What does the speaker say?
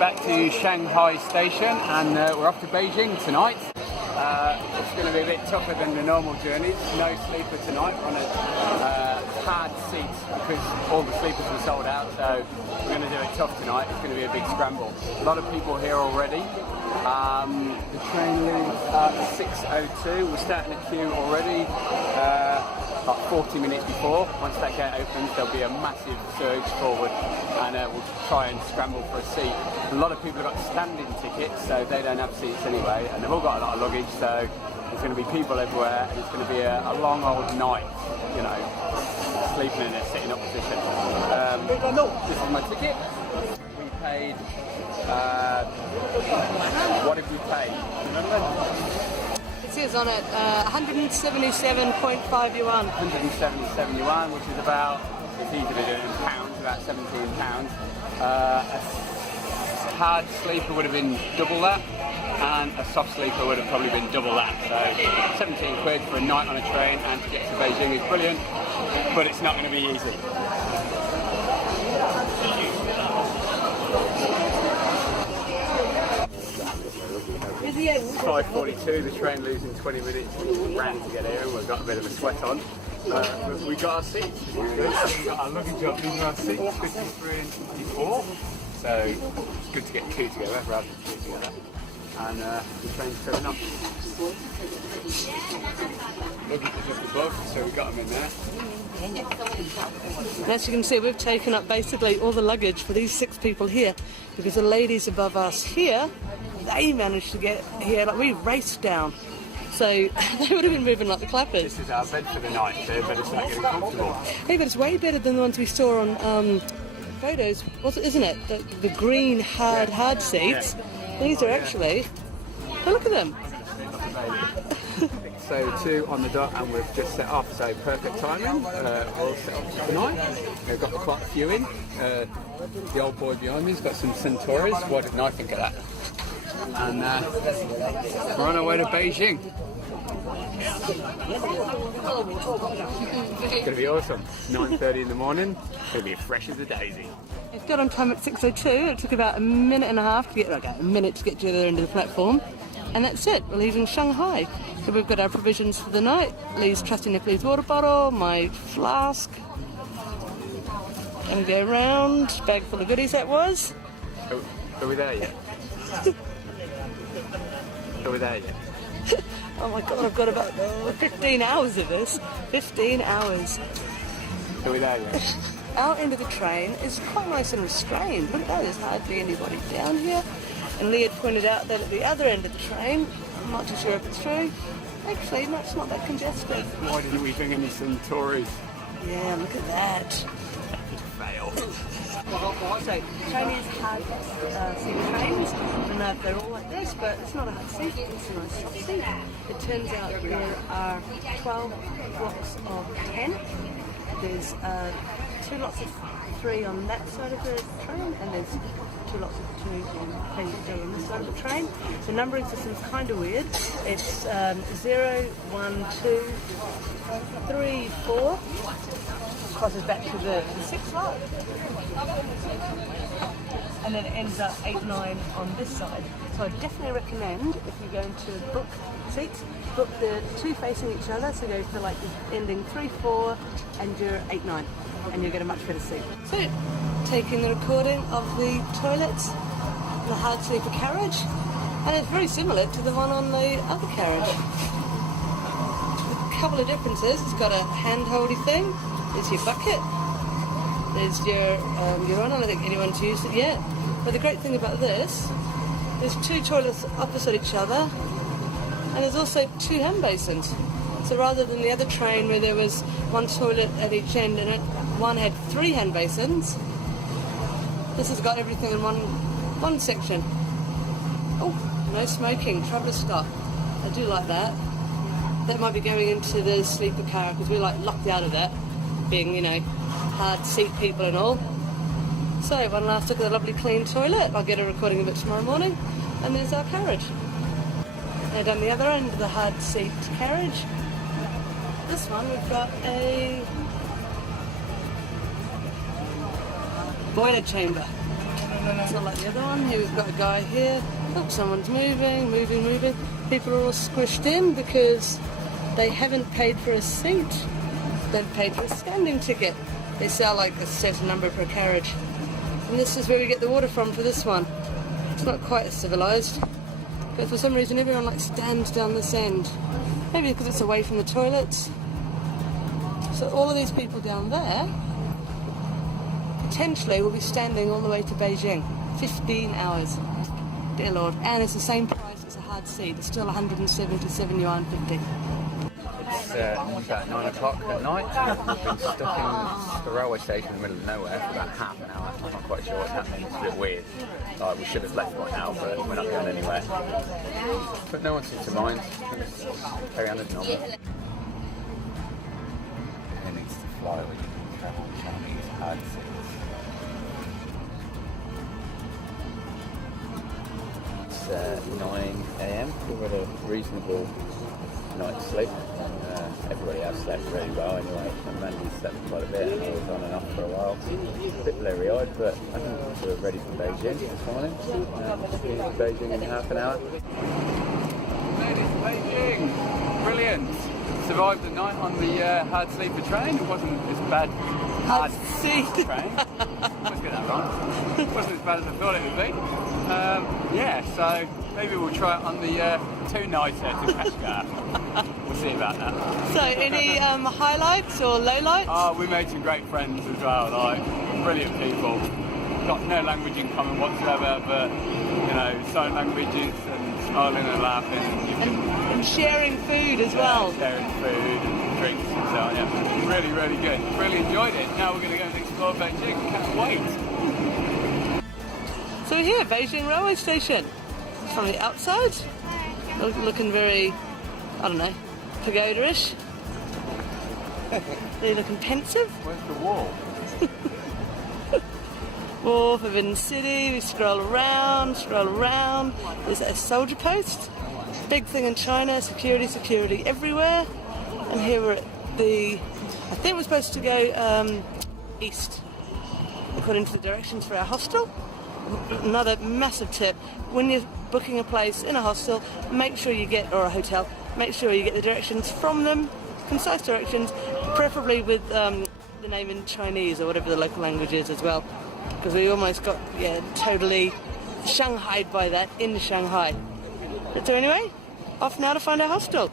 back to Shanghai station, and we're off to Beijing tonight. It's going to be a bit tougher than the normal journeys. No sleeper tonight. We're on a hard seat because all the sleepers were sold out, so we're going to do it tough tonight. It's going to be a big scramble. A lot of people here already. The train leaves at 6:02. We're starting a queue already. About 40 minutes before. Once that gate opens, there'll be a massive surge forward, and we'll try and scramble for a seat. A lot of people have got standing tickets, so they don't have seats anyway, and they've all got a lot of luggage, so there's going to be people everywhere, and it's going to be a long old night, you know, sleeping in a sitting up position. This is my ticket. We paid, what did we pay? Remember? It says on it 177.5 yuan. 177 yuan, which is about, it's easy to do it in pounds, about 17 pounds. A hard sleeper would have been double that, and a soft sleeper would have probably been double that. So 17 quid for a night on a train and to get to Beijing is brilliant, but it's not going to be easy. 5:42, the train leaves in 20 minutes. We ran to get here and we've got a bit of a sweat on. But we got our seats, which is good. We got our luggage up, these are our seats, 53 and 54. So it's good to get two together rather than three together. And the train's filling up. Luggage is up above, so we got them in there. As you can see, we've taken up basically all the luggage for these 6 people here, because the ladies above us here, they managed to get here, like we raced down. So they would have been moving like the clappers. This is our bed for the night, so better start getting comfortable. Hey, but it's way better than the ones we saw on photos, isn't it? The green hard seats. Yeah. These are actually, oh, look at them. So 2 on the dot, and we've just set off, so perfect timing. All set up tonight. We've got quite a few in. The old boy behind me's got some Centauris. What didn't I think of that? And we're on our way to Beijing. It's going to be awesome. 9:30 in the morning. It's going to be as fresh as a daisy. It got on time at 6:02. It took about a minute and a half to get, a minute to get to the other end of the platform. And that's it, we're leaving Shanghai. So we've got our provisions for the night. Lee's trusty Nepalese water bottle, my flask. And go around, bag full of goodies that was. Are we there yet? Are we there yet? Oh my god, I've got about 15 hours of this. 15 hours. Are we there yet? Our end of the train is quite nice and restrained. Look at that, there's hardly anybody down here. And Lee had pointed out that at the other end of the train, I'm not too sure if it's true, actually, no, it's not that congested. Why didn't we bring any Centauris? Yeah, look at that. Fail. So, Chinese hard seat trains, I don't know if they're all like this, but it's not a hard seat, it's a nice soft seat. It turns out there are 12 blocks of 10. There's 2 lots of 3 on that side of the train, and there's 2 lots of 2 on this side of the train. The numbering system's kind of weird. It's 0, 1, 2, 3, 4. Crosses back to the 6th lot. And then it ends up 8, 9 on this side. So I definitely recommend, if you're going to book seats, book the 2 facing each other. So go for like the ending 3, 4 and your 8, 9. And you'll get a much better seat. So, taking the recording of the toilets, the hard sleeper carriage, and it's very similar to the one on the other carriage. A couple of differences. It's got a hand-holdy thing. There's your bucket. There's your urinal. I don't think anyone's used it yet. But the great thing about this, there's 2 toilets opposite each other, and there's also 2 hand basins. So rather than the other train where there was 1 toilet at each end and one had 3 hand basins, this has got everything in one section. Oh, no smoking, trouble stop. I do like that. That might be going into the sleeper car because we're like locked out of that, being, you know, hard seat people and all. So one last look at the lovely clean toilet. I'll get a recording of it tomorrow morning. And there's our carriage. And on the other end of the hard seat carriage, this one we've got a boiler chamber. It's not like the other one. Here we've got a guy here. Oh, someone's moving. People are all squished in because they haven't paid for a seat. They've paid for a standing ticket. They sell like a certain number per carriage. And this is where we get the water from for this one. It's not quite as civilised. But for some reason everyone like stands down this end. Maybe because it's away from the toilets. So all of these people down there potentially will be standing all the way to Beijing. 15 hours. Dear Lord. And it's the same price as a hard seat. It's still 177 yuan 50. It's about 9 o'clock at night. We've been stuck in the railway station in the middle of nowhere for about half an hour. I'm not quite sure what's happening. It's a bit weird. We should have left by now, but we're not going anywhere. But no one seems to mind. Carry on as normal. Who needs to fly when you can travel Chinese hard seats? It's 9 AM. We've had a reasonable night's sleep. Everybody else slept really well anyway. And Mandy slept quite a bit. I was on and off for a while. A bit blurry-eyed, but I think we're ready for Beijing this morning. Beijing in half an hour. Made it to Beijing. Brilliant. Survived the night on the hard sleeper train. It wasn't as bad. Hard seat train. Let's get that wrong. It wasn't as bad as I thought it would be. Yeah, so maybe we'll try it on the 2-nighter to Kashgar. We'll see about that. So, any highlights or lowlights? Oh, we made some great friends as well, like brilliant people. Got no language in common whatsoever, but you know, sign languages and smiling and laughing. And sharing food as well. Sharing food and drinks and so on. Yeah, really, really good. Really enjoyed it. Now we're going to go and explore Beijing. Can't wait. So we're here, Beijing railway station. From the outside, looking very, I don't know, pagoda-ish. They're looking pensive. Where's the wall? Wharf, Forbidden City, we scroll around. There's a soldier post. Big thing in China, security everywhere. And here we're at I think we're supposed to go east, according to the directions for our hostel. Another massive tip, when you're booking a place in a hostel, make sure you get, or a hotel, make sure you get the directions from them, concise directions, preferably with the name in Chinese or whatever the local language is as well. Because we almost got, totally Shanghai'd by that in Shanghai. So anyway, off now to find our hostel.